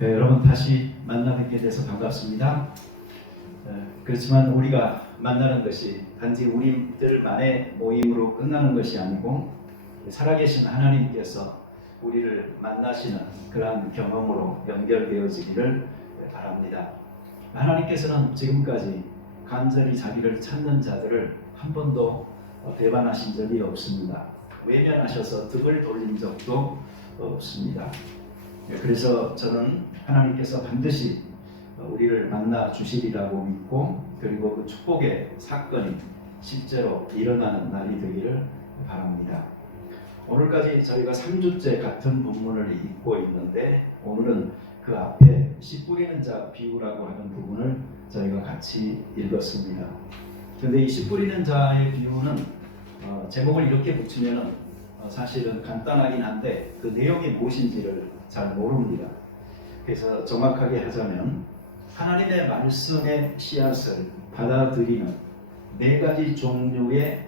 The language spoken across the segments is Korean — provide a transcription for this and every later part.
네, 여러분 다시 만나 뵙게 돼서 반갑습니다. 그렇지만 우리가 만나는 것이 단지 우리들만의 모임으로 끝나는 것이 아니고 살아계신 하나님께서 우리를 만나시는 그러한 경험으로 연결되어지기를 바랍니다. 하나님께서는 지금까지 간절히 자기를 찾는 자들을 한 번도 배반하신 적이 없습니다. 외면하셔서 등을 돌린 적도 없습니다. 그래서 저는 하나님께서 반드시 우리를 만나 주시리라고 믿고, 그리고 그 축복의 사건이 실제로 일어나는 날이 되기를 바랍니다. 오늘까지 저희가 3주째 같은 본문을 읽고 있는데, 오늘은 그 앞에 씨 뿌리는 자 비유라고 하는 부분을 저희가 같이 읽었습니다. 그런데 이 씨 뿌리는 자의 비유는 제목을 이렇게 붙이면은 사실은 간단하긴 한데 그 내용이 무엇인지를 잘 모릅니다. 그래서 정확하게 하자면 하나님의 말씀의 씨앗을 받아들이는 4가지 종류의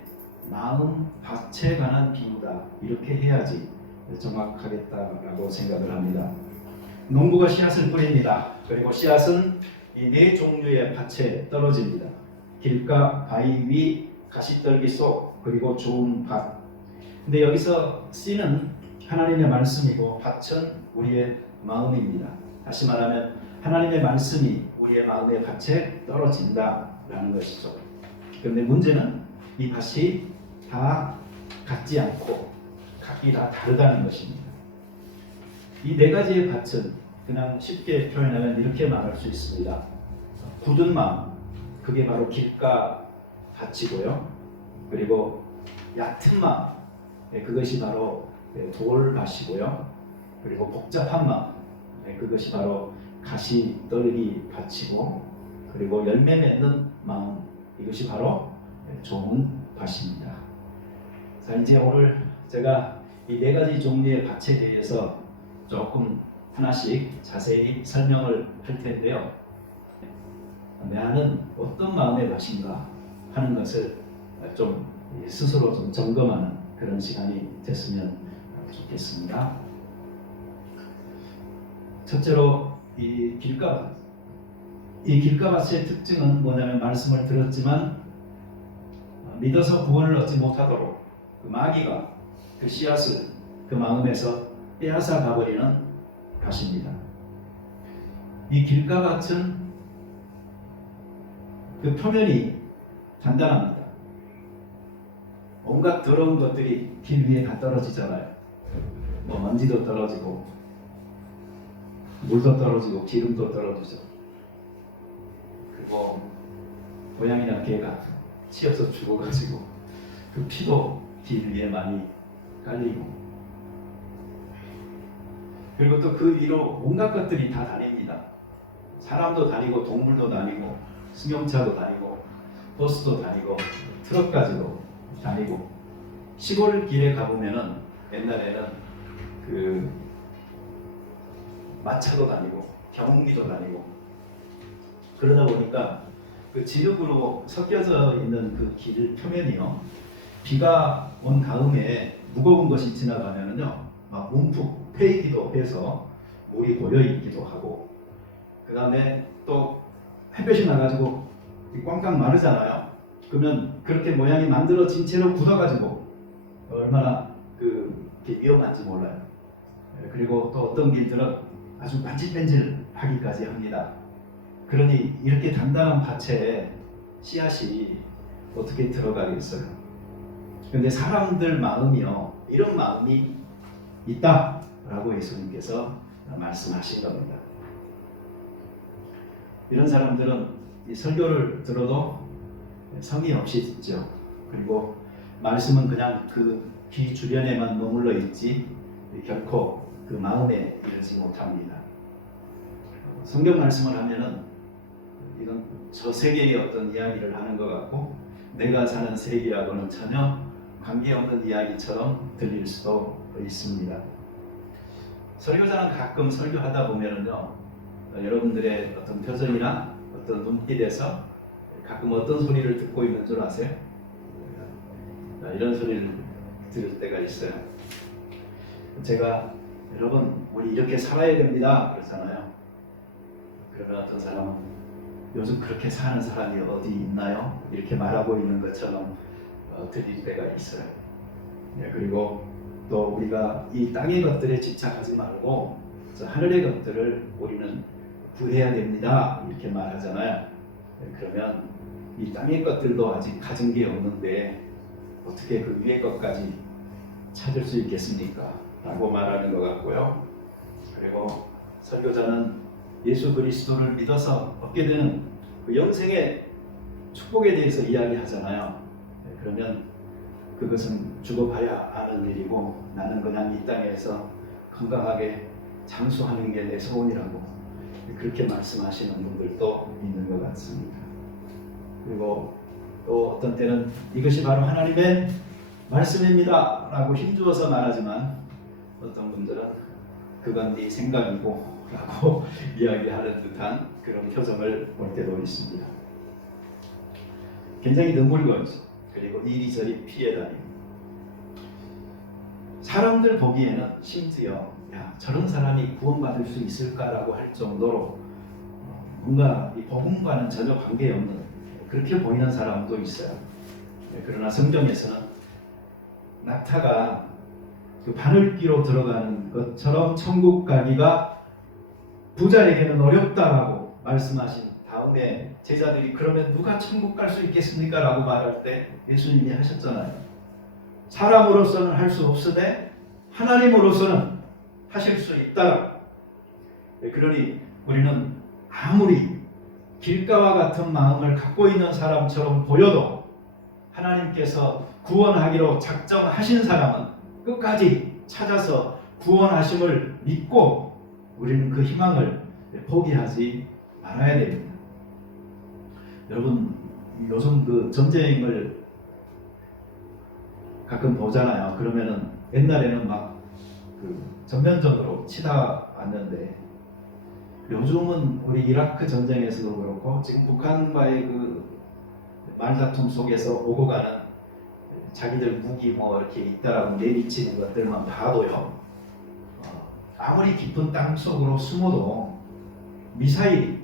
마음 밭에 관한 비유다, 이렇게 해야지 정확하겠다라고 생각을 합니다. 농부가 씨앗을 뿌립니다. 그리고 씨앗은 이 4종류의 밭에 떨어집니다. 길가, 바위 위, 가시떨기 속, 그리고 좋은 밭. 근데 여기서 씨는 하나님의 말씀이고 밭은 우리의 마음입니다. 다시 말하면 하나님의 말씀이 우리의 마음의 밭에 떨어진다라는 것이죠. 그런데 문제는 이 밭이 다 같지 않고 각기 다 다르다는 것입니다. 이 4가지의 밭은 그냥 쉽게 표현하면 이렇게 말할 수 있습니다. 굳은 마음, 그게 바로 길가 밭이고요. 그리고 얕은 마음, 그것이 바로 돌밭이고요. 그리고 복잡한 마음, 그것이 바로 가시떨기 밭이고, 그리고 열매 맺는 마음, 이것이 바로 좋은 밭입니다. 자, 이제 오늘 제가 이 4가지 종류의 밭에 대해서 조금 하나씩 자세히 설명을 할 텐데요. 나는 어떤 마음의 밭인가 하는 것을 좀 스스로 좀 점검하는 그런 시간이 됐으면 좋겠습니다. 첫째로 이 길가밭. 이 길가밭의 특징은 뭐냐면, 말씀을 들었지만 믿어서 구원을 얻지 못하도록 그 마귀가 그 씨앗을 그 마음에서 빼앗아 가버리는 밭입니다. 이 길가밭은 그 표면이 단단합니다. 온갖 더러운 것들이 길 위에 다 떨어지잖아요. 먼지도 떨어지고 물도 떨어지고 기름도 떨어지죠. 그리고 고양이나 개가 치여서 죽어가지고 그 피도 길 위에 많이 깔리고, 그리고 또 그 위로 온갖 것들이 다 다닙니다. 사람도 다니고 동물도 다니고 승용차도 다니고 버스도 다니고 트럭까지도 다니고, 시골 길에 가보면은 옛날에는 그 마차도 다니고 경운기도 다니고, 그러다 보니까 그 지흙으로 섞여져 있는 그 길 표면이요, 비가 온 다음에 무거운 것이 지나가면은요 막 움푹 패이기도 해서 물이 고여 있기도 하고, 그 다음에 또 햇볕이 나가지고 꽝꽝 마르잖아요. 그러면 그렇게 모양이 만들어진 채로 굳어가지고 얼마나 위험한지 몰라요. 그리고 또 어떤 길들은 아주 반질반질하기까지 합니다. 그러니 이렇게 단단한 밭에 씨앗이 어떻게 들어가겠어요? 그런데 사람들 마음이요, 이런 마음이 있다라고 예수님께서 말씀하신 겁니다. 이런 사람들은 이 설교를 들어도 성의 없이 듣죠. 그리고 말씀은 그냥 그 귀 주변에만 머물러 있지 결코 그 마음에 이르지 못합니다. 성경 말씀을 하면은 이건 저 세계의 어떤 이야기를 하는 것 같고, 내가 사는 세계하고는 전혀 관계없는 이야기처럼 들릴 수도 있습니다. 설교자는 가끔 설교하다 보면은요, 여러분들의 어떤 표정이나 어떤 눈빛에서 가끔 어떤 소리를 듣고 있는 줄 아세요? 이런 소리를 들을 때가 있어요. 제가 여러분 우리 이렇게 살아야 됩니다 그러잖아요. 그러나 어떤 사람은 요즘 그렇게 사는 사람이 어디 있나요? 이렇게 말하고 있는 것처럼 들릴 때가 있어요. 그리고 또 우리가 이 땅의 것들에 집착하지 말고 저 하늘의 것들을 우리는 구해야 됩니다. 이렇게 말하잖아요. 그러면 이 땅의 것들도 아직 가진 게 없는데 어떻게 그 위의 것까지 찾을 수 있겠습니까? 라고 말하는 것 같고요. 그리고 설교자는 예수 그리스도를 믿어서 얻게 되는 그 영생의 축복에 대해서 이야기하잖아요. 그러면 그것은 죽어봐야 아는 일이고 나는 그냥 이 땅에서 건강하게 장수하는 게 내 소원이라고 그렇게 말씀하시는 분들도 있는 것 같습니다. 그리고 또 어떤 때는 이것이 바로 하나님의 말씀입니다 라고 힘주어서 말하지만 어떤 분들은 그건 네 생각이고 라고 이야기하는 듯한 그런 표정을 볼 때도 있습니다. 굉장히 드물고 그리고 이리저리 피해 다니고 사람들 보기에는 심지어 야, 저런 사람이 구원받을 수 있을까라고 할 정도로 뭔가 이 복음과는 전혀 관계없는 그렇게 보이는 사람도 있어요. 그러나 성경에서는 낙타가 그 바늘귀로 들어가는 것처럼 천국 가기가 부자에게는 어렵다라고 말씀하신 다음에 제자들이 그러면 누가 천국 갈 수 있겠습니까? 라고 말할 때 예수님이 하셨잖아요. 사람으로서는 할 수 없으되 하나님으로서는 하실 수 있다. 그러니 우리는 아무리 길가와 같은 마음을 갖고 있는 사람처럼 보여도 하나님께서 구원하기로 작정하신 사람은 끝까지 찾아서 구원하심을 믿고 우리는 그 희망을 포기하지 말아야 됩니다. 여러분 요즘 그 전쟁을 가끔 보잖아요. 그러면은 옛날에는 막 그 전면적으로 치다 왔는데 요즘은 우리 이라크 전쟁에서도 그렇고 지금 북한과의 그 말다툼 속에서 오고 가는 자기들 무기 뭐 이렇게 있다라고 내비치는 것들만 봐도요. 아무리 깊은 땅 속으로 숨어도 미사일이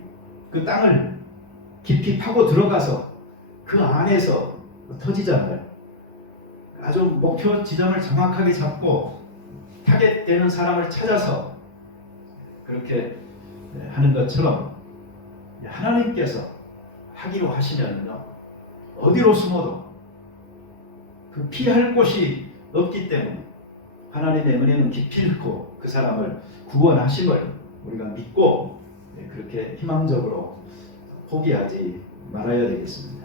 그 땅을 깊이 파고 들어가서 그 안에서 터지잖아요. 아주 목표 지점을 정확하게 잡고 타겟되는 사람을 찾아서 그렇게 하는 것처럼 하나님께서 하기로 하시면요 어디로 숨어도 그 피할 곳이 없기 때문에 하나님의 은혜는 깊이 있고 그 사람을 구원하심을 우리가 믿고 그렇게 희망적으로 포기하지 말아야 되겠습니다.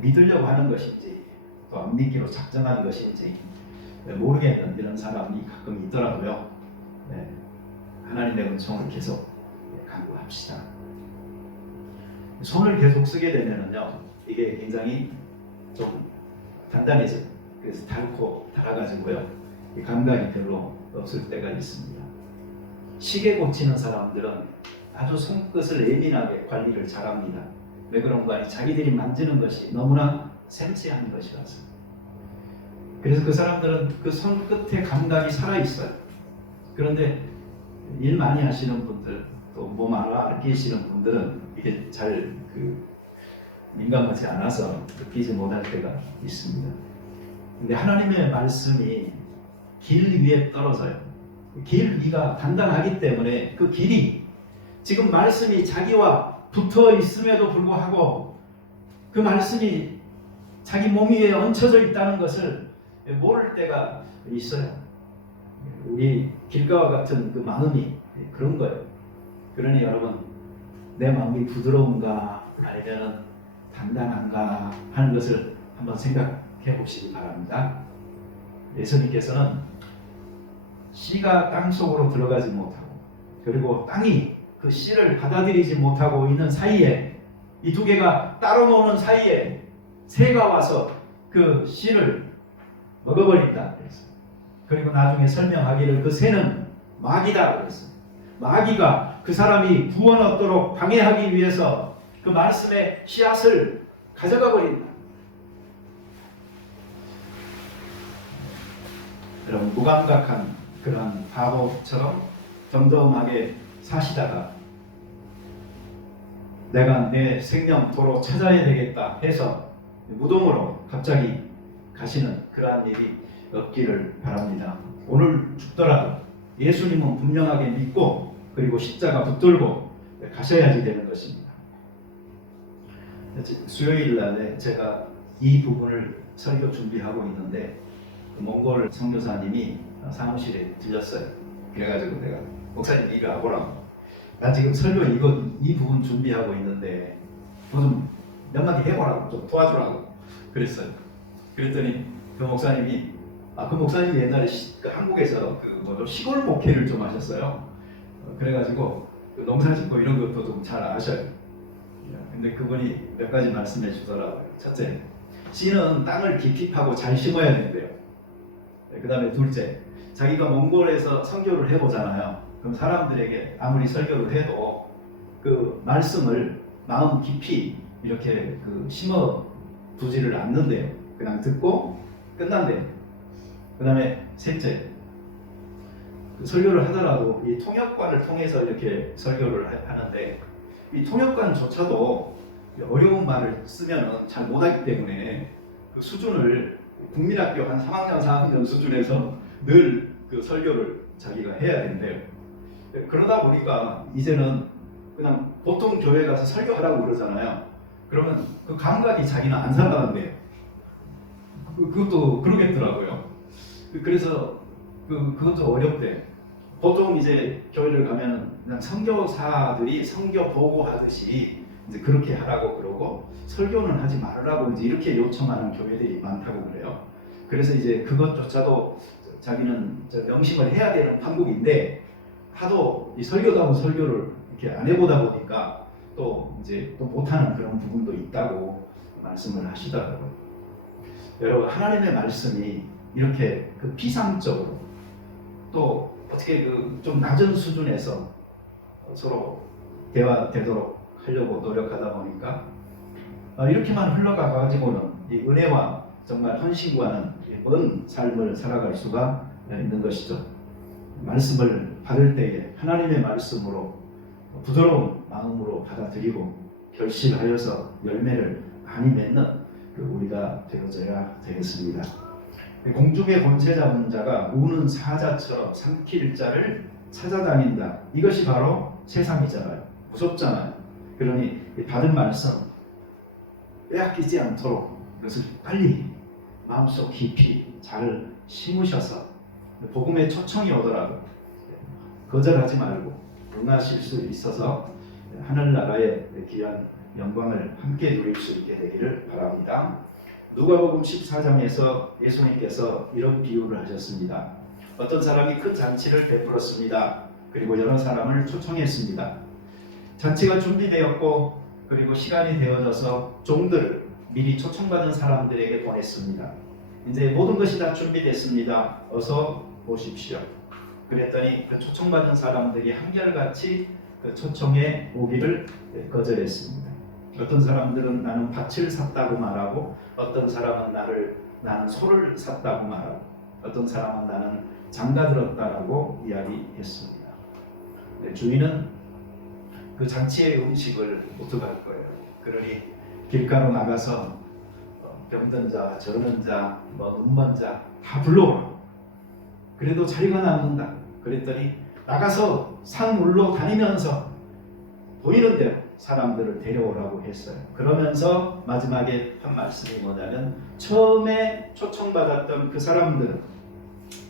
믿으려고 하는 것인지 또 안 믿기로 작정하는 것인지 모르겠는 이런 사람이 가끔 있더라고요. 하나님의 은총을 계속 간구합시다. 손을 계속 쓰게 되면요 이게 굉장히 좀 단단해져요. 그래서 닳고 닳아가지고요 감각이 별로 없을 때가 있습니다. 시계 고치는 사람들은 아주 손끝을 예민하게 관리를 잘합니다. 왜 그런가? 자기들이 만지는 것이 너무나 섬세한 것이라서. 그래서 그 사람들은 그 손끝의 감각이 살아있어요. 그런데 일 많이 하시는 분들 또 몸 알아계시는 분들은 이게 잘 민감하지 않아서 느끼지 못할 때가 있습니다. 근데 하나님의 말씀이 길 위에 떨어져요. 길 위가 단단하기 때문에 그 길이 지금 말씀이 자기와 붙어 있음에도 불구하고 그 말씀이 자기 몸 위에 얹혀져 있다는 것을 모를 때가 있어요. 우리 길가와 같은 그 마음이 그런 거예요. 그러니 여러분 내 마음이 부드러운가 아니면 단단한가 하는 것을 한번 생각해 보시기 바랍니다. 예수님께서는 씨가 땅 속으로 들어가지 못하고 그리고 땅이 그 씨를 받아들이지 못하고 있는 사이에 이 두 개가 따로 노는 사이에 새가 와서 그 씨를 먹어버린다 그랬어요. 그리고 나중에 설명하기를 그 새는 마귀다 그랬어요. 마귀가 그 사람이 구원 얻도록 방해하기 위해서 그 말씀의 씨앗을 가져가 버린다. 여러분 무감각한 그런 바보처럼 덤덤하게 사시다가 내가 내 생명 도로 찾아야 되겠다 해서 무덤으로 갑자기 가시는 그러한 일이 없기를 바랍니다. 오늘 죽더라도 예수님은 분명하게 믿고 그리고 십자가 붙들고 가셔야지 되는 것입니다. 수요일 날에 제가 이 부분을 설교 준비하고 있는데 몽골 선교사님이 사무실에 들렸어요. 그래가지고 내가 목사님 이거 하보라고. 나 지금 설교 이 부분 준비하고 있는데 좀 몇 마디 해보라고, 좀 도와주라고 그랬어요. 그랬더니 그 목사님이 그 목사님이 옛날에 한국에서 시골 목회를 좀 하셨어요. 그래가지고 농사짓고 이런 것도 좀 잘 아셔요. 근데 그분이 몇 가지 말씀해 주더라고요. 첫째, 씨는 땅을 깊이 파고 잘 심어야 된대요. 그 다음에 둘째, 자기가 몽골에서 선교를 해보잖아요. 그럼 사람들에게 아무리 설교를 해도 그 말씀을 마음 깊이 이렇게 심어 두지를 않는데요. 그냥 듣고 끝난대요. 그 다음에 셋째, 설교를 하더라도 이 통역관을 통해서 이렇게 설교를 하는데 이 통역관조차도 어려운 말을 쓰면 잘 못하기 때문에 그 수준을 국민학교 한 3학년 4학년 수준에서 늘 그 설교를 자기가 해야 된대요. 그러다 보니까 이제는 그냥 보통 교회 가서 설교하라고 그러잖아요. 그러면 그 감각이 자기는 안 살아난대요. 그것도 그러겠더라고요. 그래서 그것도 어렵대. 보통 이제 교회를 가면 그냥 선교사들이 선교 보고하듯이 이제 그렇게 하라고 그러고 설교는 하지 말으라고 이제 이렇게 요청하는 교회들이 많다고 그래요. 그래서 이제 그것조차도 자기는 명심을 해야 되는 판국인데 하도 이 설교다운 설교를 이렇게 안 해보다 보니까 또 이제 또 못하는 그런 부분도 있다고 말씀을 하시더라고요. 여러분, 하나님의 말씀이 이렇게 피상적으로 또 어떻게 좀 낮은 수준에서 서로 대화되도록 하려고 노력하다 보니까 이렇게만 흘러가가지고는 이 은혜와 정말 헌신과는 먼 삶을 살아갈 수가 있는 것이죠. 말씀을 받을 때에 하나님의 말씀으로 부드러운 마음으로 받아들이고 결실하여서 열매를 많이 맺는 우리가 되어져야 되겠습니다. 공중의 권세 잡은 자가 우는 사자처럼 삼킬 자를 찾아다닌다. 이것이 바로 세상이잖아요. 무섭잖아요. 그러니 받은 말씀 빼앗기지 않도록 이것을 빨리 마음속 깊이 잘 심으셔서 복음의 초청이 오더라도 거절하지 말고 응하실 수 있어서 하늘나라의 귀한 영광을 함께 누릴 수 있게 되기를 바랍니다. 누가복음 14장에서 예수님께서 이런 비유를 하셨습니다. 어떤 사람이 큰 잔치를 베풀었습니다. 그리고 여러 사람을 초청했습니다. 잔치가 준비되었고 그리고 시간이 되어져서 종들을 미리 초청받은 사람들에게 보냈습니다. 이제 모든 것이 다 준비됐습니다. 어서 오십시오. 그랬더니 그 초청받은 사람들이 한결같이 그 초청에 오기를 거절했습니다. 어떤 사람들은 나는 밭을 샀다고 말하고, 어떤 사람은 나는 소를 샀다고 말하고, 어떤 사람은 나는 장가 들었다라고 이야기했습니다. 주인은 그 잔치의 음식을 어떡할 거예요. 그러니 길가로 나가서 병든 자, 저르는 자, 눈먼 자 다 불러오라고. 그래도 자리가 남는다. 그랬더니 나가서 산물로 다니면서 보이는 대로 사람들을 데려오라고 했어요. 그러면서 마지막에 한 말씀이 뭐냐면, 처음에 초청받았던 그 사람들은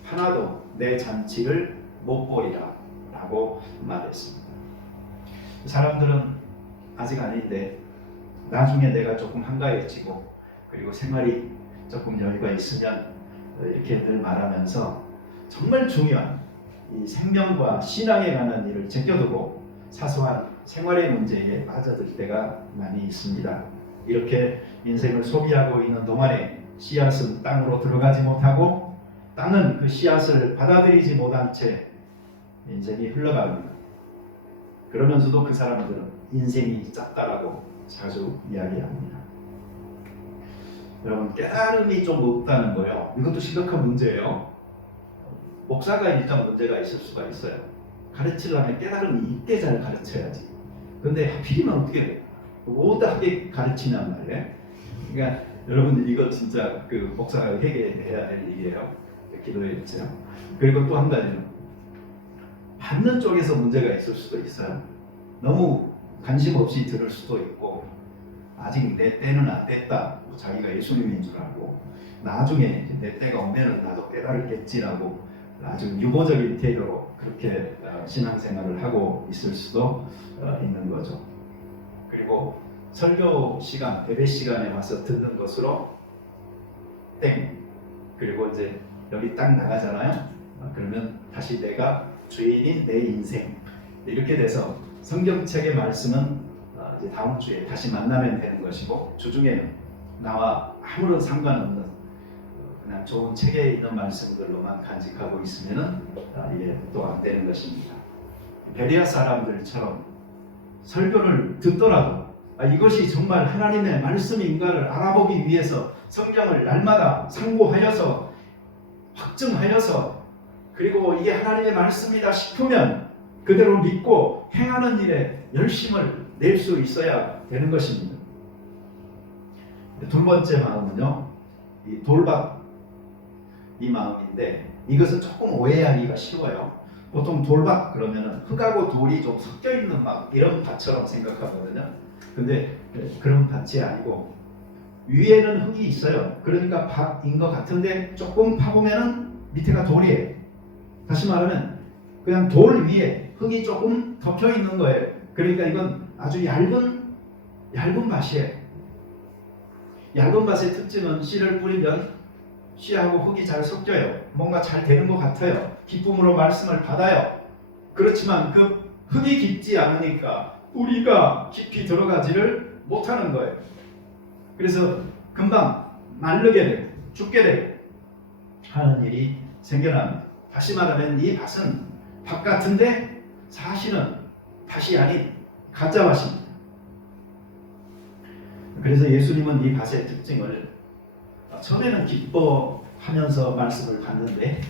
하나도 내 잔치를 못 보리라 라고 말했습니다. 사람들은 아직 아닌데 나중에 내가 조금 한가해지고 그리고 생활이 조금 여유가 있으면 이렇게 늘 말하면서 정말 중요한 이 생명과 신앙에 관한 일을 제껴두고 사소한 생활의 문제에 빠져들 때가 많이 있습니다. 이렇게 인생을 소비하고 있는 동안에 씨앗은 땅으로 들어가지 못하고 땅은 그 씨앗을 받아들이지 못한 채 인생이 흘러갑니다. 그러면서도 그 사람들은 인생이 짧다라고 자주 이야기합니다. 여러분, 깨달음이 좀 없다는 거예요. 이것도 심각한 문제예요. 목사가 일단 문제가 있을 수가 있어요. 가르치려면 깨달음이 있게 잘 가르쳐야지. 근데 하필이면 어떻게 돼? 못하게 가르치냔 말이에요. 그러니까 여러분들 이거 진짜 그 목사가 회개해야 될 일이에요. 기도했죠. 그리고 또 한 가지는 받는 쪽에서 문제가 있을 수도 있어요. 너무 관심 없이 들을 수도 있고 아직 내 때는 안 됐다. 자기가 예수님인 줄 알고 나중에 내 때가 오면은 나도 깨달겠지라고 아주 유보적인 태도로 그렇게 신앙생활을 하고 있을 수도 있는 거죠. 그리고 설교 시간, 예배 시간에 와서 듣는 것으로 땡. 그리고 이제 여기 딱 나가잖아요. 그러면 다시 내가 주인인 내 인생 이렇게 돼서 성경책의 말씀은 이제 다음 주에 다시 만나면 되는 것이고 주중에는 나와 아무런 상관없는 그냥 좋은 책에 있는 말씀들로만 간직하고 있으면은 이게 또 안 되는 것입니다. 베레아 사람들처럼 설교를 듣더라도 이것이 정말 하나님의 말씀인가를 알아보기 위해서 성경을 날마다 상고하여서 확증하여서 그리고 이게 하나님의 말씀이다 싶으면 그대로 믿고 행하는 일에 열심을 낼 수 있어야 되는 것입니다. 두 번째 마음은요, 이 돌박 이 마음인데 이것은 조금 오해하기가 쉬워요. 보통 돌박 그러면은 흙하고 돌이 좀 섞여 있는 막 이런 밭처럼 생각하거든요. 근데 그런 밭이 아니고 위에는 흙이 있어요. 그러니까 밭인 것 같은데 조금 파보면은 밑에가 돌이에요. 다시 말하면 그냥 돌 위에 흙이 조금 덮여 있는 거예요. 그러니까 이건 아주 얇은 밭이에요. 얇은 밭의 특징은 씨를 뿌리면 씨하고 흙이 잘 섞여요. 뭔가 잘 되는 것 같아요. 기쁨으로 말씀을 받아요. 그렇지만 그 흙이 깊지 않으니까 뿌리가 깊이 들어가지를 못하는 거예요. 그래서 금방 마르게 되고 죽게 되고 하는 일이 생겨납니다. 다시 말하면 이 밭은 밭 같은데 사실은 밭이 아닌 가짜 밭입니다. 그래서 예수님은 이 밭의 특징을 처음에는 기뻐하면서 말씀을 받는데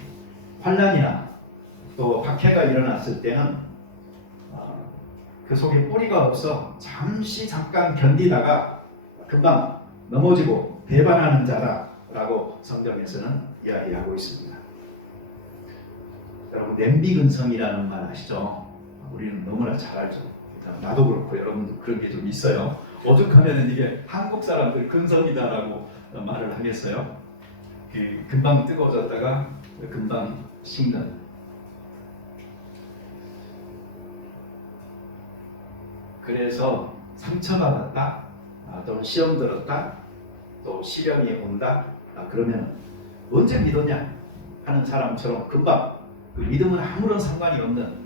환난이나 또 박해가 일어났을 때는 그 속에 뿌리가 없어 잠깐 견디다가 금방 넘어지고 배반하는 자다라고 성경에서는 이야기하고 있습니다. 여러분 냄비근성이라는 말 아시죠? 우리는 너무나 잘 알죠. 나도 그렇고 여러분도 그런 게 좀 있어요. 오죽하면 이게 한국 사람들 근성이다라고 말을 하겠어요. 금방 뜨거워졌다가 금방 식는. 그래서 상처받았다, 또는 시험 들었다, 또 시련이 온다. 그러면 언제 믿었냐 하는 사람처럼 금방 그 믿음은 아무런 상관이 없는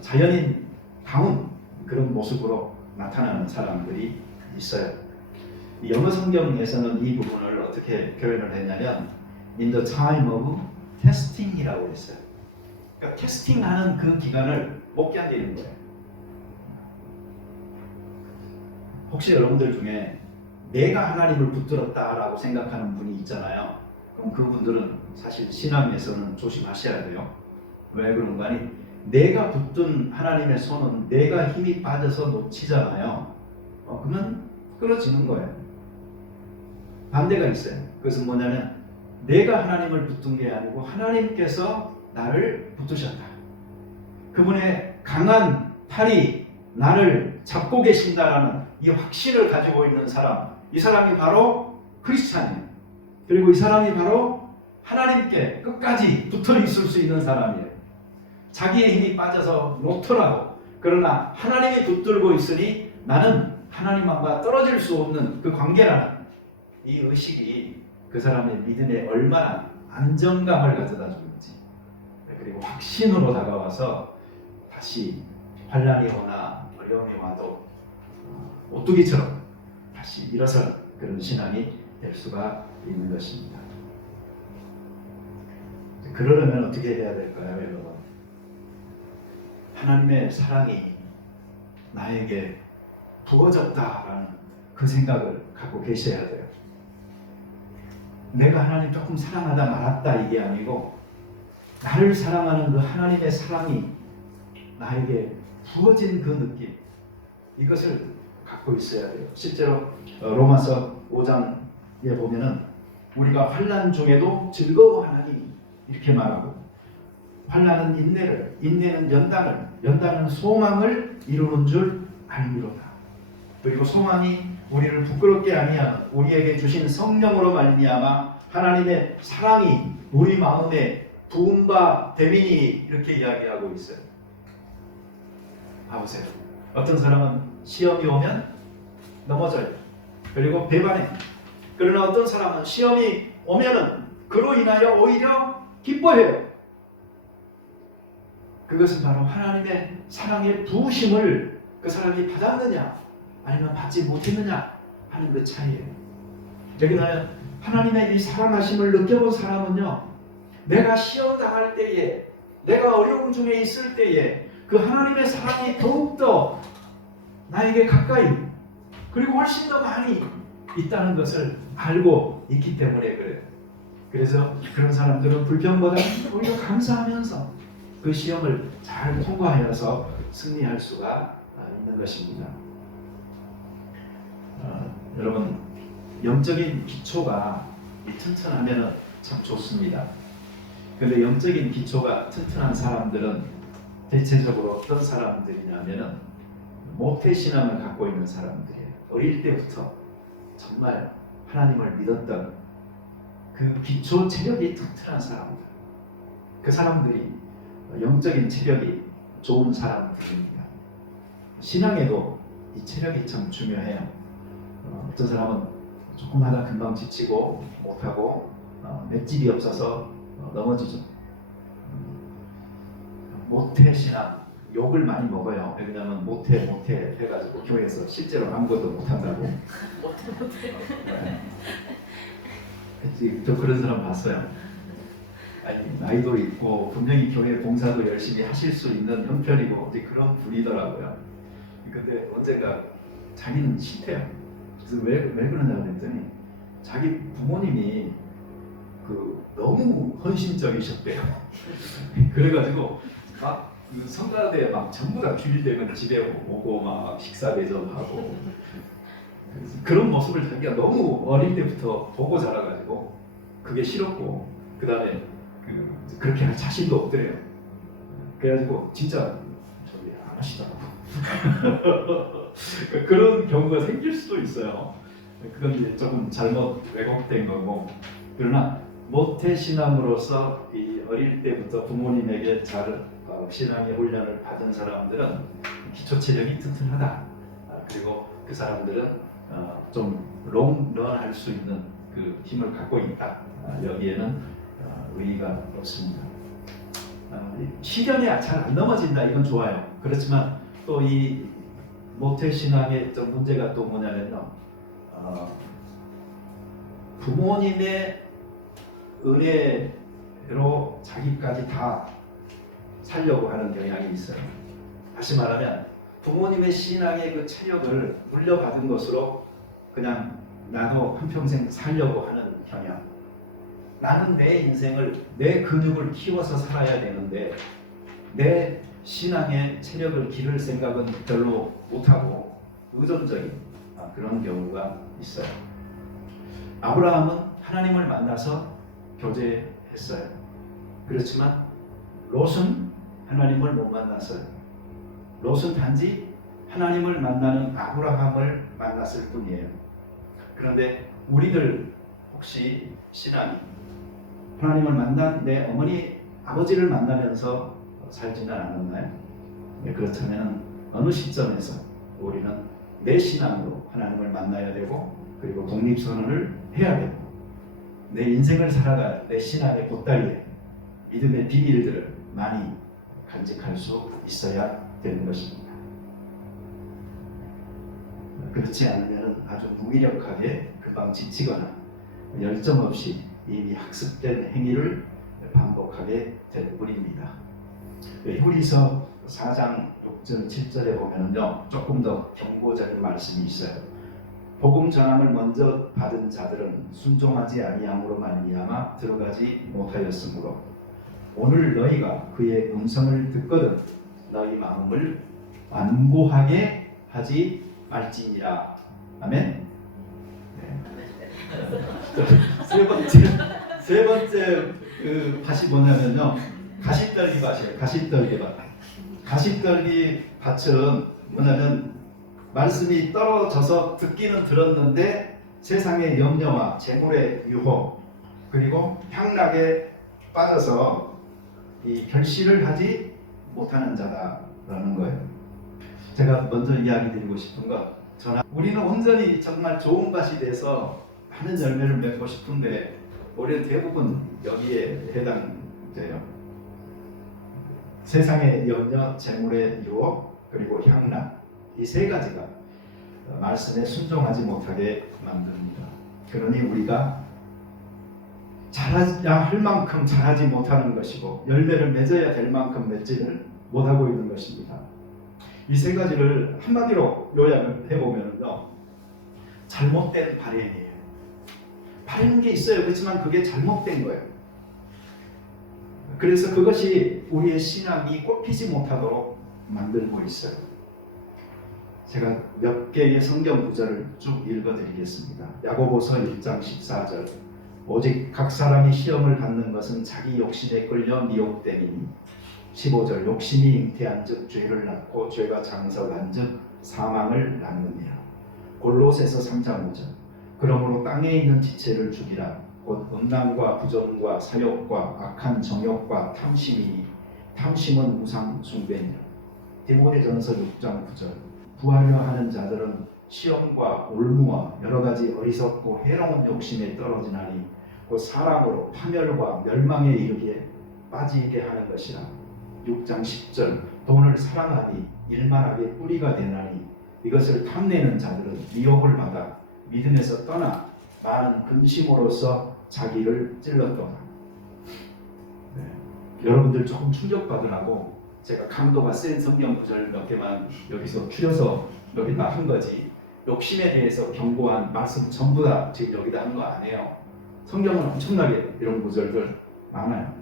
자연인 다운 그런 모습으로 나타나는 사람들이 있어요. 영어 성경에서는 이 부분을 어떻게 표현을 했냐면 in the time of testing이라고 했어요. 그러니까 테스팅하는 그 기간을 못 견디는 거예요. 혹시 여러분들 중에 내가 하나님을 붙들었다라고 생각하는 분이 있잖아요. 그럼 그분들은 사실 신앙에서는 조심하셔야 돼요. 왜 그런가 하니 내가 붙든 하나님의 손은 내가 힘이 빠져서 놓치잖아요. 그러면 끊어지는 거예요. 반대가 있어요. 그것은 뭐냐면 내가 하나님을 붙든 게 아니고 하나님께서 나를 붙드셨다. 그분의 강한 팔이 나를 잡고 계신다라는 이 확신을 가지고 있는 사람, 이 사람이 바로 크리스찬이에요. 그리고 이 사람이 바로 하나님께 끝까지 붙어 있을 수 있는 사람이에요. 자기의 힘이 빠져서 놓더라도 그러나 하나님이 붙들고 있으니 나는 하나님과 떨어질 수 없는 그 관계라는 이 의식이 그 사람의 믿음에 얼마나 안정감을 가져다 주는지, 그리고 확신으로 다가와서 다시 환난이 오나 어려움이 와도 오뚜기처럼 다시 일어서는 그런 신앙이 될 수가 있는 것입니다. 그러려면 어떻게 해야 될까요, 여러분? 하나님의 사랑이 나에게 부어졌다라는 그 생각을 갖고 계셔야 돼요. 내가 하나님 조금 사랑하다 말았다 이게 아니고 나를 사랑하는 그 하나님의 사랑이 나에게 부어진 그 느낌, 이것을 갖고 있어야 돼요. 실제로 로마서 5장에 보면은 우리가 환난 중에도 즐거워하나니 이렇게 말하고, 환난은 인내를, 인내는 연단을, 연단은 소망을 이루는 줄 알미로다. 그리고 소망이 우리를 부끄럽게 아니하는 우리에게 주신 성령으로 말미암아 하나님의 사랑이 우리 마음에 부은 바 됨이니, 이렇게 이야기하고 있어요. 봐보세요. 어떤 사람은 시험이 오면 넘어져요. 그리고 배반해. 그러나 어떤 사람은 시험이 오면은 그로 인하여 오히려 기뻐해요. 그것은 바로 하나님의 사랑의 부으심을 그 사람이 받았느냐 아니면 받지 못했느냐 하는 그 차이예요. 여기는 하나님의 이 사랑하심을 느껴본 사람은요, 내가 시험 당할 때에, 내가 어려움 중에 있을 때에 그 하나님의 사랑이 더욱더 나에게 가까이, 그리고 훨씬 더 많이 있다는 것을 알고 있기 때문에 그래요. 그래서 그런 사람들은 불평보다 오히려 감사하면서 그 시험을 잘 통과하여서 승리할 수가 있는 것입니다. 여러분, 영적인 기초가 튼튼하면 참 좋습니다. 그런데 영적인 기초가 튼튼한 사람들은 대체적으로 어떤 사람들이냐면은 모태신앙을 갖고 있는 사람들이에요. 어릴 때부터 정말 하나님을 믿었던 그 기초 체력이 튼튼한 사람들, 그 사람들이 영적인 체력이 좋은 사람들입니다. 신앙에도 이 체력이 참 중요해요. 어떤 사람은 조금 하다 금방 지치고 못하고 맷집이 없어서 넘어지죠. 모태신앙, 욕을 많이 먹어요. 왜냐하면 모태 해가지고 교회에서 실제로 아무것도 못한다고. 저 그런 사람 봤어요. 아니, 나이도 있고 분명히 교회 봉사도 열심히 하실 수 있는 형편이고 그런 분이더라고요. 근데 언젠가 자기는 싫대요. 그래서 왜 그러냐고 했더니 자기 부모님이 너무 헌신적이셨대요. 그래가지고 그 성가대에 막 전부 다 주일 되면 집에 오고 막 식사 대접하고, 그런 모습을 자기가 너무 어릴 때부터 보고 자라가지고 그게 싫었고, 그 다음에 그렇게 할 자신도 없더래요. 그래가지고 진짜 저기 안 하시더라고. 그런 경우가 생길 수도 있어요. 그건 이제 조금 잘못 왜곡된 거고, 그러나 모태신앙으로서 이 어릴 때부터 부모님에게 잘 신앙의 훈련을 받은 사람들은 기초 체력이 튼튼하다. 그리고 그 사람들은 좀 롱런할 수 있는 그 힘을 갖고 있다. 여기에는 의의가 없습니다. 시련에 잘 안 넘어진다, 이건 좋아요. 그렇지만 또 이 모태신앙의 좀 문제가 또 뭐냐면요, 부모님의 은혜로 자기까지 다 살려고 하는 경향이 있어요. 다시 말하면 부모님의 신앙의 그 체력을 물려받은 것으로 그냥 나도 한평생 살려고 하는 경향. 나는 내 인생을, 내 근육을 키워서 살아야 되는데 내 신앙의 체력을 기를 생각은 별로 못하고 의존적인 그런 경우가 있어요. 아브라함은 하나님을 만나서 교제했어요. 그렇지만 롯은 하나님을 못 만났어요. 롯은 단지 하나님을 만나는 아브라함을 만났을 뿐이에요. 그런데 우리들 혹시 신앙이 하나님을 만난 내 어머니, 아버지를 만나면서 살지는 않았나요? 네, 그렇다면 어느 시점에서 우리는 내 신앙으로 하나님을 만나야 되고, 그리고 독립선언을 해야 되고, 내 인생을 살아갈 내 신앙의 보따리에 믿음의 비밀들을 많이 간직할 수 있어야 되는 것입니다. 그렇지 않으면 아주 무기력하게 금방 지치거나 열정 없이 이미 학습된 행위를 반복하게 될 뿐입니다. 히브리서 4장 6절 7절에 보면요, 조금 더 경고적인 말씀이 있어요. 복음 전함을 먼저 받은 자들은 순종하지 아니함으로 말미암아 들어가지 못하였으므로 오늘 너희가 그의 음성을 듣거든 너희 마음을 완고하게 하지 말지니라. 아멘. 네. 세 번째 그 밭이 뭐냐면요, 가시떨기 밭이에요. 가시떨기 밭. 가시떨기 밭은 뭐냐면 말씀이 떨어져서 듣기는 들었는데 세상의 염려와 재물의 유혹 그리고 향락에 빠져서 이 결실을 하지 못하는 자다라는 거예요. 제가 먼저 이야기 드리고 싶은 것, 우리는 온전히 정말 좋은 밭이 돼서 많은 열매를 맺고 싶은데 우리는 대부분 여기에 해당돼요. 세상의 염려, 재물의 유혹, 그리고 향락, 이 세 가지가 말씀에 순종하지 못하게 만듭니다. 그러니 우리가 잘해야 할 만큼 잘하지 못하는 것이고 열매를 맺어야 될 만큼 맺지를 못하고 있는 것입니다. 이 세 가지를 한마디로 요약을 해보면요, 잘못된 발현이에요. 바르는 게 있어요. 그렇지만 그게 잘못된 거예요. 그래서 그것이 우리의 신앙이 꽃피지 못하도록 만들고 있어요. 제가 몇 개의 성경 구절을 쭉 읽어드리겠습니다. 야고보서 1장 14절. 오직 각 사람이 시험을 받는 것은 자기 욕심에 끌려 미혹됨이니. 15절. 욕심이 잉태한즉 죄를 낳고 죄가 장성한즉 사망을 낳느니라. 골로새서 3장 5절. 그러므로 땅에 있는 지체를 죽이라. 곧 음란과 부정과 사욕과 악한 정욕과 탐심이니 탐심은 우상 숭배니라. 디모데전서 6장 9절. 부하려 하는 자들은 시험과 올무와 여러 가지 어리석고 해로운 욕심에 떨어지나니 곧 사람으로 파멸과 멸망에 이르게 빠지게 하는 것이라. 6장 10절. 돈을 사랑하니 일만하게 뿌리가 되나니 이것을 탐내는 자들은 미혹을 받아 믿음에서 떠나 많은 근심으로써 자기를 찔렀더라. 네. 여러분들 조금 충격받으라고 제가 강도가 센 성경 구절 몇 개만 여기서 추려서 여기다 한 거지, 욕심에 대해서 경고한 말씀 전부 다 지금 여기다 한 거 아니에요. 성경은 엄청나게 이런 구절들 많아요.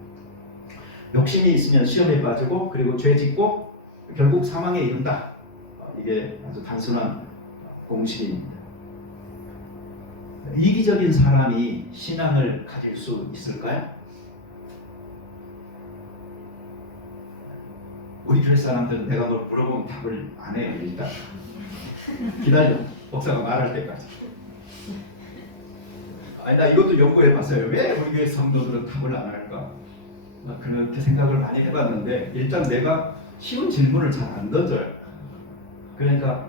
욕심이 있으면 시험에 빠지고 그리고 죄 짓고 결국 사망에 이른다. 이게 아주 단순한 공식입니다. 이기적인 사람이 신앙을 가질 수 있을까요? 우리 교회 사람들은 내가 뭘 물어보면 답을 안 해요. 일단 기다려, 목사가 말할 때까지. 아니, 나 이것도 연구해봤어요. 왜 우리 교회 성도들은 답을 안 할까? 그렇게 생각을 많이 해봤는데 일단 내가 쉬운 질문을 잘 안 던져요. 그러니까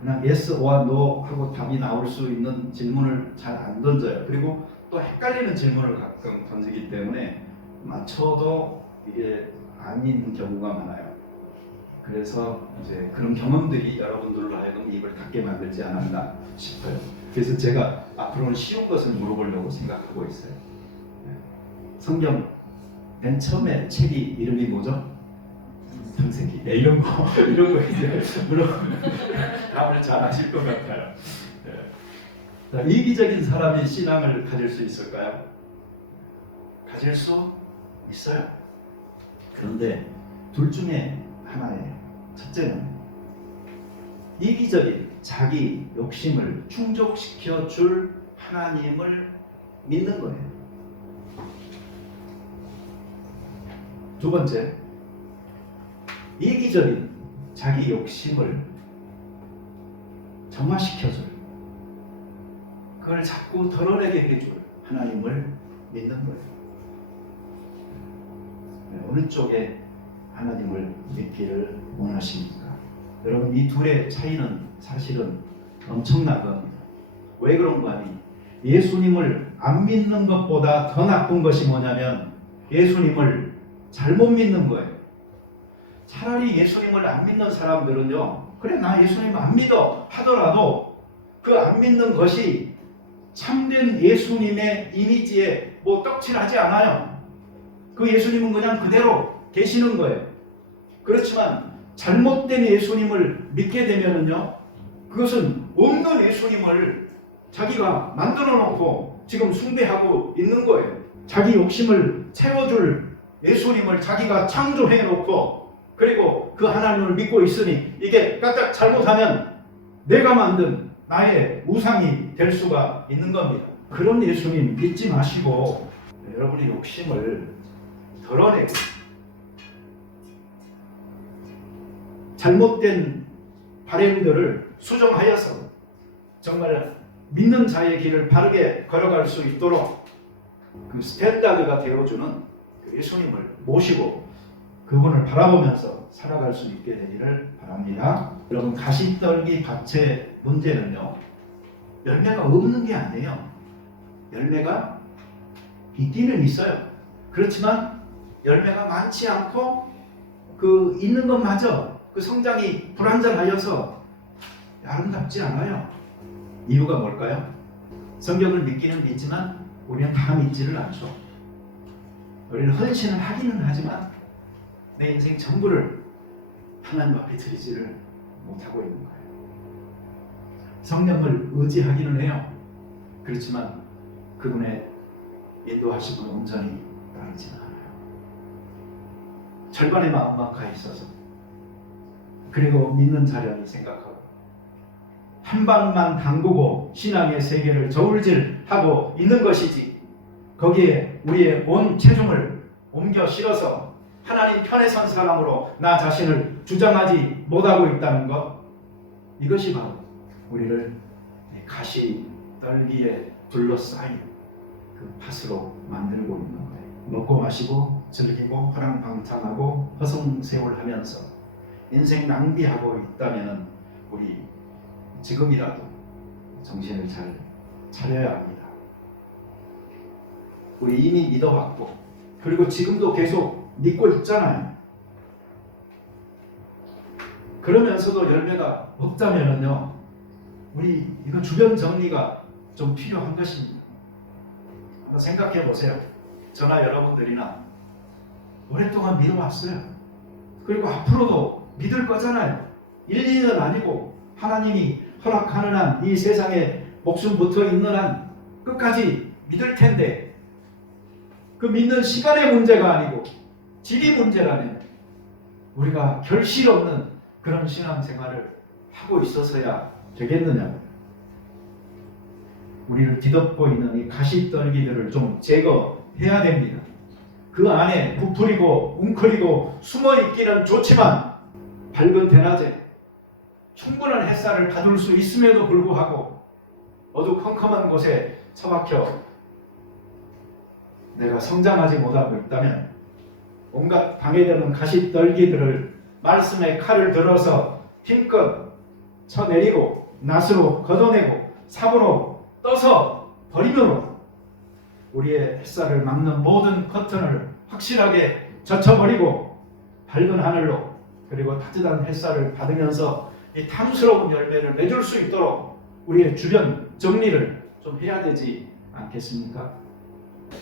그냥 yes or no 하고 답이 나올 수 있는 질문을 잘 안 던져요. 그리고 또 헷갈리는 질문을 가끔 던지기 때문에 맞춰도 이게 아닌 경우가 많아요. 그래서 이제 그런 경험들이 여러분들로 하여금 입을 닫게 만들지 않았나 싶어요. 그래서 제가 앞으로는 쉬운 것을 물어보려고 생각하고 있어요. 성경 맨 처음에 책이 이름이 뭐죠? 창세기. 네, 이런 거 이제 물론 답을 잘 아실 것 같아요. 네. 이기적인 사람이 신앙을 가질 수 있을까요? 가질 수 있어요. 그런데 둘 중에 하나예요. 첫째는 이기적인 자기 욕심을 충족시켜 줄 하나님을 믿는 거예요. 두 번째, 이기적인 자기 욕심을 정화시켜줄, 그걸 자꾸 덜어내게 해줄 하나님을 믿는 거예요. 어느 쪽에 하나님을 믿기를 원하십니까? 여러분, 이 둘의 차이는 사실은 엄청나거든요. 왜 그런 거 아니? 예수님을 안 믿는 것보다 더 나쁜 것이 뭐냐면 예수님을 잘못 믿는 거예요. 차라리 예수님을 안 믿는 사람들은요, 그래 나 예수님 안 믿어 하더라도 그 안 믿는 것이 참된 예수님의 이미지에 뭐 떡칠하지 않아요. 그 예수님은 그냥 그대로 계시는 거예요. 그렇지만 잘못된 예수님을 믿게 되면은요, 그것은 없는 예수님을 자기가 만들어 놓고 지금 숭배하고 있는 거예요. 자기 욕심을 채워줄 예수님을 자기가 창조해 놓고 그리고 그 하나님을 믿고 있으니 이게 까딱 잘못하면 내가 만든 나의 우상이 될 수가 있는 겁니다. 그런 예수님 믿지 마시고 여러분의 욕심을 덜어내고 잘못된 바램들을 수정하여서 정말 믿는 자의 길을 바르게 걸어갈 수 있도록 그 스탠다드가 되어주는 그 예수님을 모시고 그분을 바라보면서 살아갈 수 있게 되기를 바랍니다. 여러분, 가시떨기 밭의 문제는요, 열매가 없는 게 아니에요. 열매가 있기는 있어요. 그렇지만 열매가 많지 않고 그 있는 것마저 그 성장이 불완전하여서 아름답지 않아요. 이유가 뭘까요? 성경을 믿기는 믿지만 우리는 다 믿지를 않죠. 우리는 헌신을 하기는 하지만 내 인생 전부를 하나님 앞에 드리지를 못하고 있는 거예요. 성령을 의지하기는 해요. 그렇지만 그분의 인도하심은 온전히 따르지는 않아요. 절반의 마음만 가 있어서, 그리고 믿는 자련이 생각하고 한 방만 담그고 신앙의 세계를 저울질하고 있는 것이지, 거기에 우리의 온 체중을 옮겨 실어서 하나님 편에 선 사람으로 나 자신을 주장하지 못하고 있다는 것, 이것이 바로 우리를 가시 떨기에 둘러싸인 그 밭으로 만들고 있는 거예요. 먹고 마시고 즐기고 허랑방탕하고 허송세월하면서 인생 낭비하고 있다면 우리 지금이라도 정신을 잘 차려야 합니다. 우리 이미 믿어왔고, 그리고 지금도 계속 믿고 있잖아요. 그러면서도 열매가 없다면요, 우리 이거 주변 정리가 좀 필요한 것입니다. 한번 생각해 보세요. 저나 여러분들이나 오랫동안 믿어왔어요. 그리고 앞으로도 믿을 거잖아요. 1, 2년 아니고 하나님이 허락하는 한, 이 세상에 목숨 붙어 있는 한 끝까지 믿을 텐데, 그 믿는 시간의 문제가 아니고 질이 문제라면 우리가 결실 없는 그런 신앙생활을 하고 있어서야 되겠느냐. 우리를 뒤덮고 있는 이 가시떨기들을 좀 제거해야 됩니다. 그 안에 부풀이고 웅크리고 숨어 있기는 좋지만 밝은 대낮에 충분한 햇살을 받을 수 있음에도 불구하고 어두컴컴한 곳에 처박혀 내가 성장하지 못하고 있다면 온갖 방해되는 가시떨기들을 말씀의 칼을 들어서 힘껏 쳐내리고 낫으로 걷어내고 삽으로 떠서 버림으로 우리의 햇살을 막는 모든 커튼을 확실하게 젖혀버리고 밝은 하늘로, 그리고 따뜻한 햇살을 받으면서 이 탐스러운 열매를 맺을 수 있도록 우리의 주변 정리를 좀 해야 되지 않겠습니까?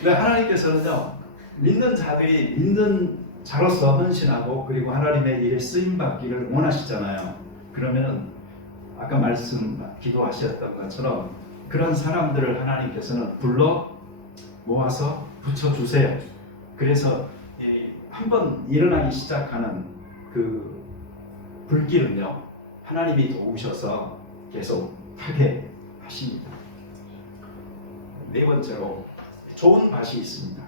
왜 하나님께서는요, 믿는 자들이 믿는 자로서 헌신하고 그리고 하나님의 일에 쓰임받기를 원하시잖아요. 그러면은 아까 기도하셨던 것처럼 그런 사람들을 하나님께서는 불러 모아서 붙여주세요. 그래서 한번 일어나기 시작하는 그 불길은요, 하나님이 도우셔서 계속 하게 하십니다. 네 번째로, 좋은 밭이 있습니다.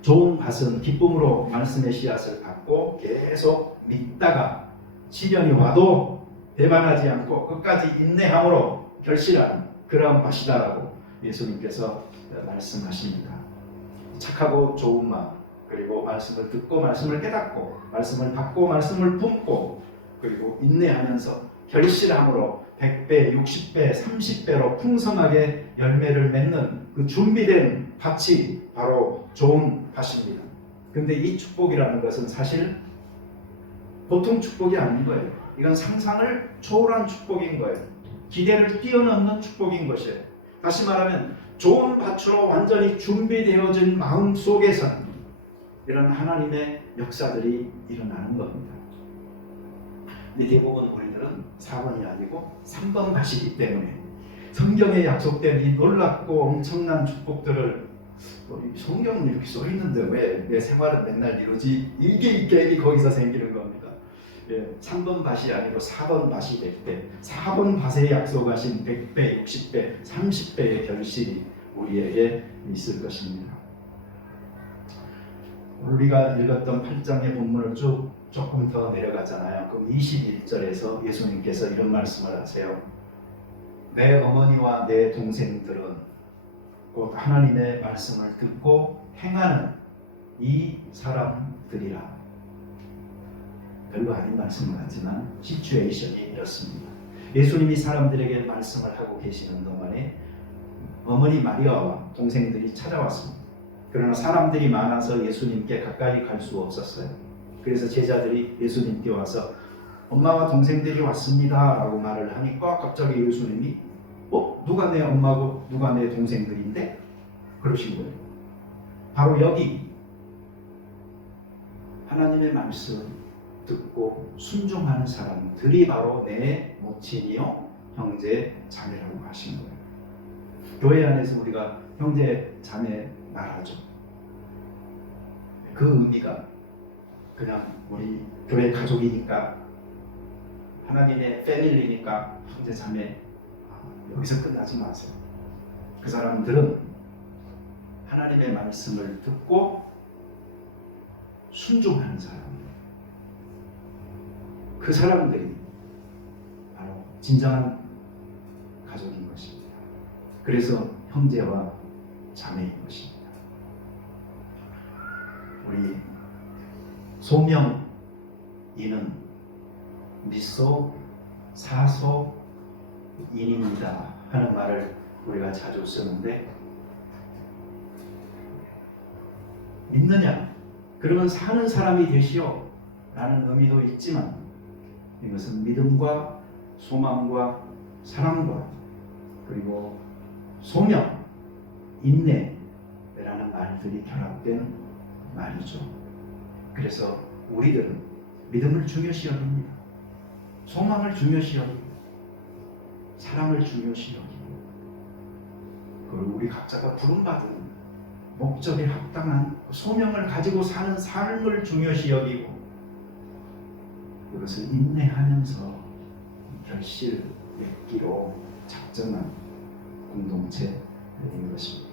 좋은 밭은 기쁨으로 말씀의 씨앗을 받고 계속 믿다가 시련이 와도 배반하지 않고 끝까지 인내함으로 결실하는 그러한 밭이다라고 예수님께서 말씀하십니다. 착하고 좋은 마음, 그리고 말씀을 듣고 말씀을 깨닫고 말씀을 받고 말씀을 품고 그리고 인내하면서 결실함으로 100배, 60배, 30배로 풍성하게 열매를 맺는 그 준비된 밭이 바로 좋은 밭입니다. 근데 이 축복이라는 것은 사실 보통 축복이 아닌 거예요. 이건 상상을 초월한 축복인 거예요. 기대를 뛰어넘는 축복인 것이에요. 다시 말하면 좋은 밭으로 완전히 준비되어진 마음 속에서 이런 하나님의 역사들이 일어나는 겁니다. 근데 대부분 우리들은 4번이 아니고 3번 밭이기 때문에 성경에 약속된 이 놀랍고 엄청난 축복들을 성경은 이렇게 써 있는데 왜 내 생활은 맨날 이러지? 이게 괜히 거기서 생기는 겁니다. 3번 밭이 아니고 4번 밭이 될 때 4번 밭에 약속하신 100배, 60배, 30배의 결실이 우리에게 있을 것입니다. 우리가 읽었던 8장의 본문을 쭉 조금 더 내려가잖아요. 그럼 21절에서 예수님께서 이런 말씀을 하세요. 내 어머니와 내 동생들은 곧 하나님의 말씀을 듣고 행하는 이 사람들이라. 별거 아닌 말씀 같지만 시츄에이션이 이렇습니다. 예수님이 사람들에게 말씀을 하고 계시는 동안에 어머니 마리아와 동생들이 찾아왔습니다. 그러나 사람들이 많아서 예수님께 가까이 갈 수 없었어요. 그래서 제자들이 예수님께 와서 엄마와 동생들이 왔습니다 라고 말을 하니까 갑자기 예수님이 누가 내 엄마고 누가 내 동생들인데? 그러신 거예요. 바로 여기 하나님의 말씀 듣고 순종하는 사람들이 바로 내 모친이요 형제 자매라고 하신 거예요. 교회 안에서 우리가 형제 자매 말하죠. 그 의미가 그냥 우리 교회 가족이니까 하나님의 패밀리니까 형제 자매 여기서 끝나지 마세요. 그 사람들은 하나님의 말씀을 듣고 순종하는 사람들, 그 사람들이 바로 진정한 가족인 것입니다. 그래서 형제와 자매인 것입니다. 우리 소명이는 미소 사소인입니다 하는 말을 우리가 자주 쓰는데, 믿느냐? 그러면 사는 사람이 되시오 라는 의미도 있지만 이것은 믿음과 소망과 사랑과 그리고 소명, 인내라는 말들이 결합된 말이죠. 그래서 우리들은 믿음을 중요시 여깁니다. 소망을 중요시 여기고 사랑을 중요시 여기고, 그리고 우리 각자가 부름받은 목적에 합당한 소명을 가지고 사는 삶을 중요시 여기고, 이것을 인내하면서 결실 맺기로 작정한 공동체인 것입니다.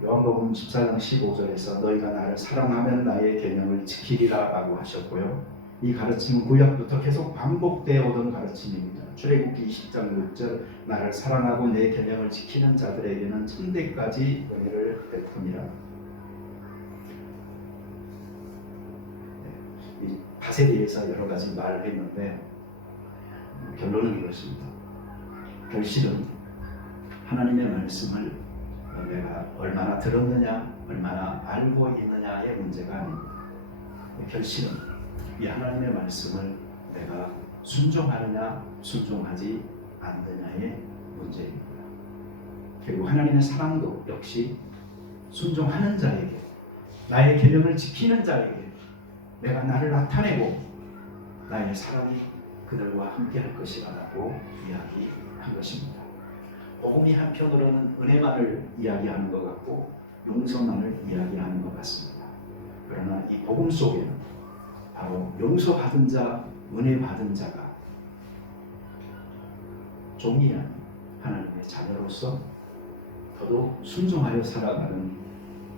요한복음 14장 15절에서 너희가 나를 사랑하면 나의 계명을 지키리라 라고 하셨고요. 이 가르침은 구약부터 계속 반복되어 오던 가르침입니다. 출애굽기 20장 6절 나를 사랑하고 내 계명을 지키는 자들에게는 천대까지 은혜를 베푸니라. 이 밭에 대해서 여러 가지 말을 했는데 결론은 이것입니다. 결실은 하나님의 말씀을 내가 얼마나 들었느냐, 얼마나 알고 있느냐의 문제가 아닙니다. 결실은 이 하나님의 말씀을 내가 순종하느냐, 순종하지 않느냐의 문제입니다. 그리고 하나님의 사랑도 역시 순종하는 자에게, 나의 계명을 지키는 자에게 내가 나를 나타내고 나의 사랑이 그들과 함께 할 것이라고 이야기한 것입니다. 복음이 한편으로는 은혜만을 이야기하는 것 같고 용서만을 이야기하는 것 같습니다. 그러나 이 복음 속에는 바로 용서받은 자, 은혜 받은 자가 종이한 하나님의 자녀로서 더더욱 순종하여 살아가는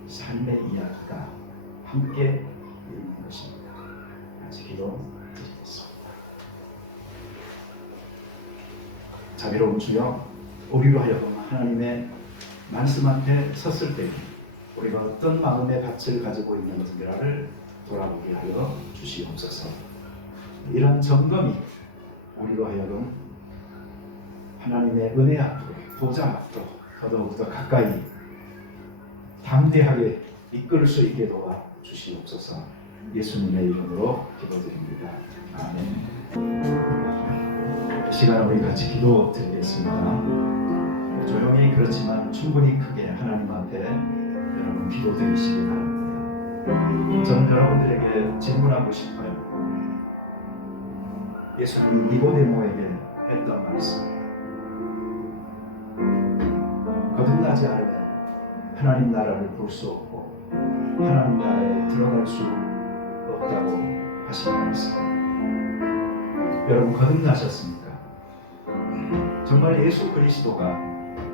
삶의 이야기가 함께 있는 것입니다. 같이 기도드리겠습니다. 자비로운 주여, 우리로 하여금 하나님의 말씀 앞에 섰을 때 우리가 어떤 마음의 밭을 가지고 있는지를 돌아보게 하여 주시옵소서. 이런 점검이 우리로 하여금 하나님의 은혜 앞으로, 보좌 앞으로 더더욱더 가까이 담대하게 이끌 수 있게 도와 주시옵소서. 예수님의 이름으로 기도드립니다. 아멘. 이 시간 우리 같이 기도드리겠습니다. 조용히 그렇지만 충분히 크게 하나님 앞에 여러분 기도드리시기 바랍니다. 저는 여러분들에게 질문하고 싶어요. 예수님이 니고데모에게 했던 말씀, 순종하지 않으면 하나님 나라를 볼 수 없고 하나님 나라에 들어갈 수 없다고 하신 말씀. 여러분 거듭나셨습니까? 정말 예수 그리스도가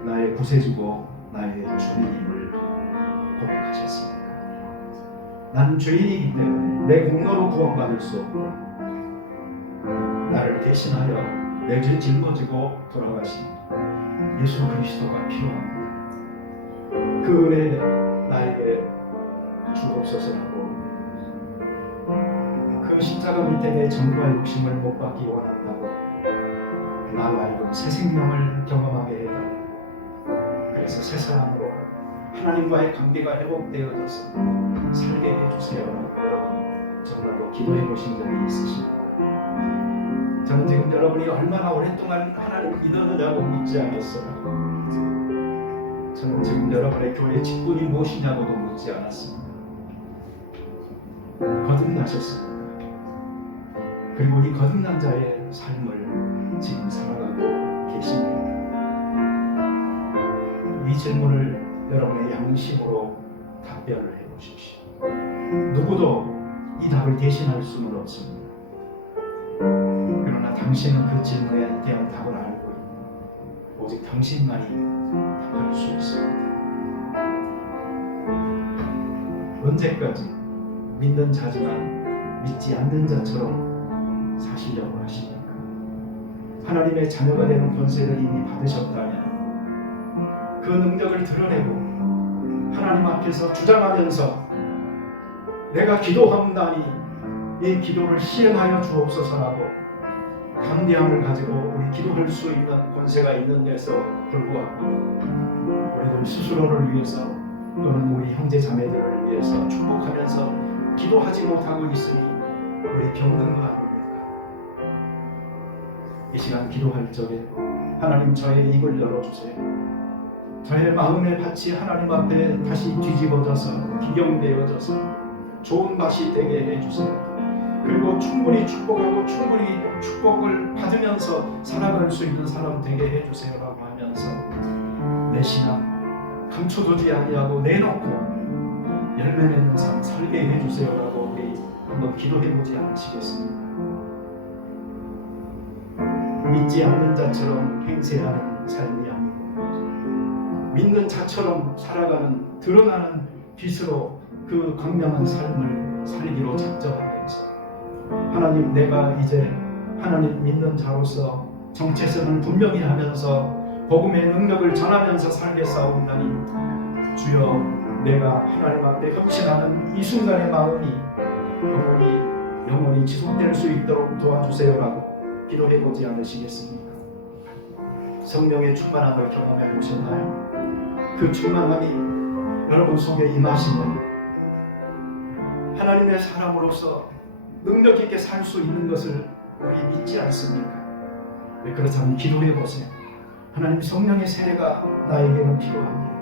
나의 구세주고 나의 주님임을 고백하셨습니까? 난 죄인이기 때문에 내 공로로 구원받을 수 없고 나를 대신하여 내 죄 짊어지고 돌아가신 예수 그리스도가 필요합니다. 그 은혜 나에게 주옵소서라고 그 십자가 밑에 내 정과 욕심을 못 받기 원한다고 나 말고 새 생명을 경험하게 해달라고 그래서 새 사람으로 하나님과의 관계가 회복되어져서 살게 해주세요. 여러분 정말로 기도해 보신 적이 있으십니까? 저는 지금 여러분이 얼마나 오랫동안 하나님을 믿었느냐고 묻지 않았어요. 저는 지금 여러분의 교회 직분이 무엇이냐고도 묻지 않았습니다. 거듭나셨습니다. 그리고 이 거듭난 자의 삶을 지금 살아가고 계십니다. 이 질문을 여러분의 양심으로 답변을 해보십시오. 누구도 이 답을 대신할 수는 없습니다. 그러나 당신은 그 질문에 대한 답을 알고 있고 오직 당신만이 답할 수 있습니다. 언제까지 믿는 자지만 믿지 않는 자처럼 사시려고 하십니까? 하나님의 자녀가 되는 권세를 이미 받으셨다면 그 능력을 드러내고 하나님 앞에서 주장하면서 내가 기도하옵나니 이 기도를 시행하여 주옵소서라고 담대함을 가지고 우리 기도할 수 있는 권세가 있는 데서 불구하고 우리들 스스로를 위해서 또는 우리 형제 자매들을 위해서 축복하면서 기도하지 못하고 있으니 우리 병든 거 아닙니까? 이 시간 기도할 적에 하나님 저의 입을 열어주세요. 저의 마음의 밭이 하나님 앞에 다시 뒤집어져서 기경되어져서 좋은 맛이 되게 해주세요. 그리고 충분히 축복하고 충분히 축복을 받으면서 살아갈 수 있는 사람 되게 해주세요라고 하면서 내 신앙 감춰두지 아니하고 내놓고 열매 맺는 삶 살게 해주세요라고 우리 한번 기도해보지 않으시겠습니까? 믿지 않는 자처럼 행세하는 삶이 아니고 믿는 자처럼 살아가는 드러나는 빛으로 그 광명한 삶을 살기로 작정하면서 하나님 내가 이제 하나님 믿는 자로서 정체성을 분명히 하면서 복음의 능력을 전하면서 살겠사옵나니 주여 내가 하나님 앞에 흠신하는 이 순간의 마음이 영원히 지속될 수 있도록 도와주세요라고 기도해보지 않으시겠습니까? 성령의 충만함을 경험해 보셨나요? 그 충만함이 여러분 속에 임하시면 하나님의 사람으로서 능력 있게 살 수 있는 것을 우리 믿지 않습니까? 그렇다면 기도해 보세요. 하나님 성령의 세례가 나에게는 필요합니다.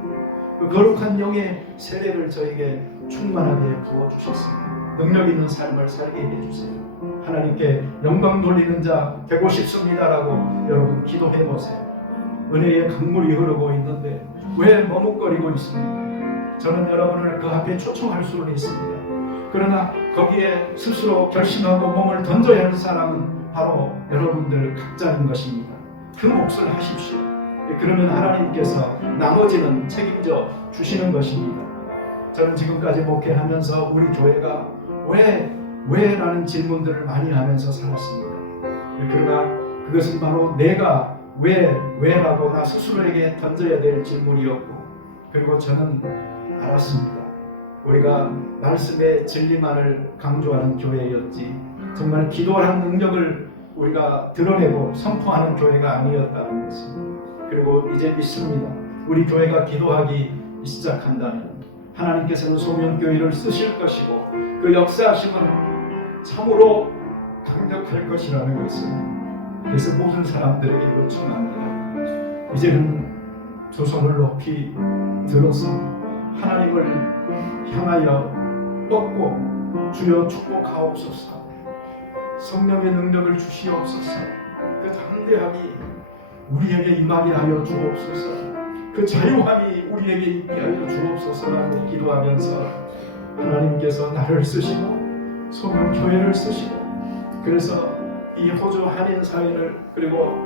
그 거룩한 영의 세례를 저에게 충만하게 부어주셨습니다. 능력 있는 삶을 살게 해주세요. 하나님께 영광 돌리는 자 되고 싶습니다라고 여러분 기도해 보세요. 은혜의 강물이 흐르고 있는데 왜 머뭇거리고 있습니까? 저는 여러분을 그 앞에 초청할 수는 있습니다. 그러나 거기에 스스로 결심하고 몸을 던져야 할 사람은 바로 여러분들 각자인 것입니다. 그 몫을 하십시오. 그러면 하나님께서 나머지는 책임져 주시는 것입니다. 저는 지금까지 목회하면서 우리 교회가 왜 라는 질문들을 많이 하면서 살았습니다. 그러나 그것은 바로 내가 왜라고 나 스스로에게 던져야 될 질문이었고, 그리고 저는 알았습니다. 우리가 말씀의 진리만을 강조하는 교회였지 정말 기도하는 능력을 우리가 드러내고 선포하는 교회가 아니었다는 것입니다. 그리고 이제 믿습니다. 우리 교회가 기도하기 시작한다면 하나님께서는 소명교회를 쓰실 것이고 그 역사하심은 참으로 강력할 것이라는 것을 그래서 모든 사람들에게 요청합니다. 이제는 두 손을 높이 들어서 하나님을 향하여 뻗고 주여 축복하옵소서, 성령의 능력을 주시옵소서, 그 담대함이 우리에게 임하게 하여 주옵소서, 그 자유함이 우리에게 있게 하여 주옵소서라고 기도하면서 하나님께서 나를 쓰시고 소문교회를 쓰시고 그래서 이 호주 한인 사회를 그리고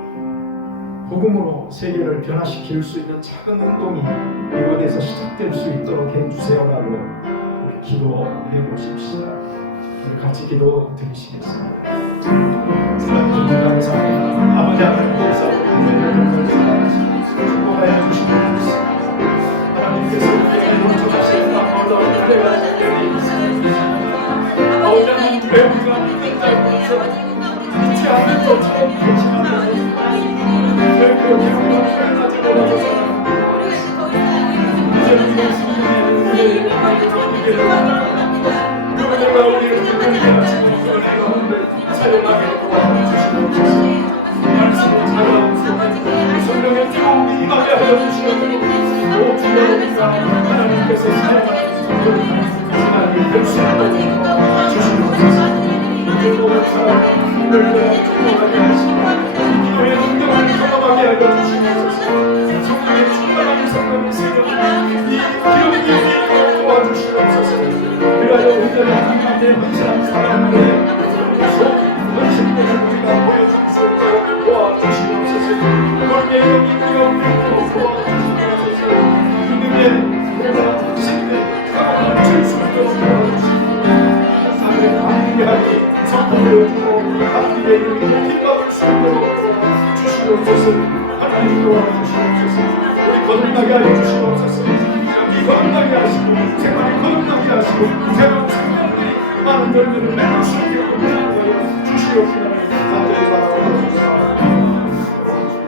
복음으로 세계를 변화시킬 수 있는 작은 운동이 이곳에서 시작될 수 있도록 해주세요라고 우리 기도해 보십시다. 우리 같이 기도 드리시겠습니다. 하나님 감사합니다. 아버지 하나님께서 우리를 축복하여 주시옵소서. 하나님께서 우리에게 용서하시는 놀라운 은혜가 특별히 있습니다. 아버지 하나님 배우가 믿는 자로서 믿지 않는 것처럼 계시는 왜 그렇게 우리가 표현하지 못하셔서 이제 우리가 우리의 그분과 우리를 기쁘게 하시고 그 은혜 가운데 사용하게 도와주시옵소서. 말씀을 찾아온 속에 성령의 뜨거운 임하게 하여 주시옵소서. 주여 우리가 하나님께서 사용하는 성령을 하나님 별수하도록 주시옵소서. 그리고 사랑을 기도하게 하시고 기도의 능력을 경험하게 하여 주시옵소서. 성령의 충만한 성령의 세력을 이 기름이 우리를 도와주시옵소서. 그리하여 우리들의 하나님의 헌신한 사랑을 헌신되는 우리가 보여줄 수 있도록 도와주시옵소서. 그렇게 여기 우리가 우리를 도와주시옵소서. 그들의 내가 신의 사랑을 줄수 있도록 도와주시옵소서. 사랑의 관계하니 성품을 주고 하나님의 이름이 높임받을 수 있도록 주시옵소서. 하나님 도와주시옵소서. 우리 거듭나게 하여 주시옵소서. 여기 거듭나게 하시고 생활이 거듭나게 하시고 새로운 생명들이 많은 열매를 맺을 수 있게 하여 주시옵소서.